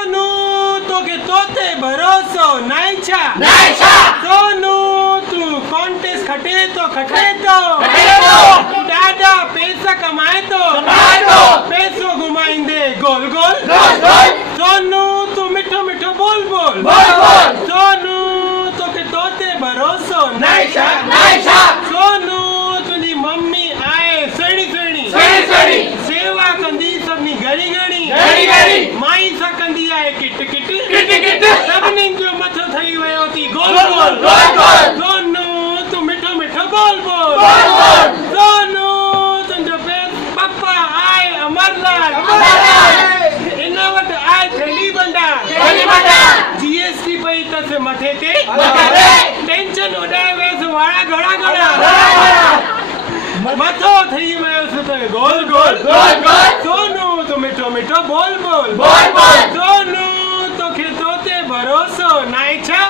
सोनू तोखे तोते भरोसो नाई छा सोनू तू कॉन्टेस्ट खटे तो ॾाढा पैसा कमाए तो पैसो घुमाईंदे गोल गोल सोनू तू मिठो मिठो बोल सोनू तोखे तोते भरोसो नाई छा सोनू तुझी मम्मी आए सुहिणी सेवा कंदी सभिनी घड़ी माई सां कंदी आहे किट सभिनी जो मथो ठही वियो थी गोल सोनू तू मिठो मिठो बोल सोनू तुंहिंजो पप्पा आए अमरलाल इन वटि आए थैली बंडा GST पई अथसि मथे ते टेंशन उॾाए वियसि वाड़ा घड़ा मथो ठही वियोसि त गोल सोनू तू मिठो मिठो बोल सोनू तोखे तोते भरोसो नाई छा